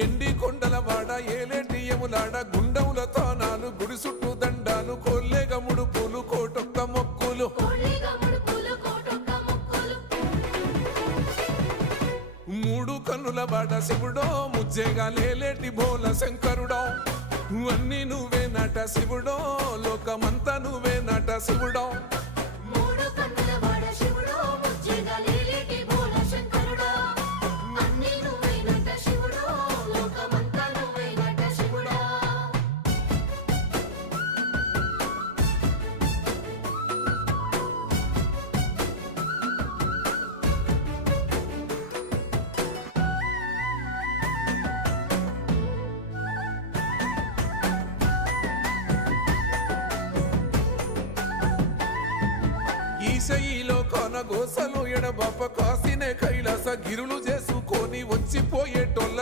ఎండి కొండల వాడ ఏలేటి యములాడ గుండముల తానాలు గుడి చుట్టూ దండాలు కొల్లేగ ముడుపులు కోటొక్క మొక్కులు మూడు కన్నుల వాడ శివుడో ముజ్జేగా లేలేటి బోల శంకరుడో అన్ని నువ్వే నట శివుడో లోకమంతా నువ్వే నట శివుడో ఈశయిలో కొనగోసలు ఎడబాప కాసినే కైలాస గిరులు చేసుకొని వచ్చిపోయేటోళ్ళ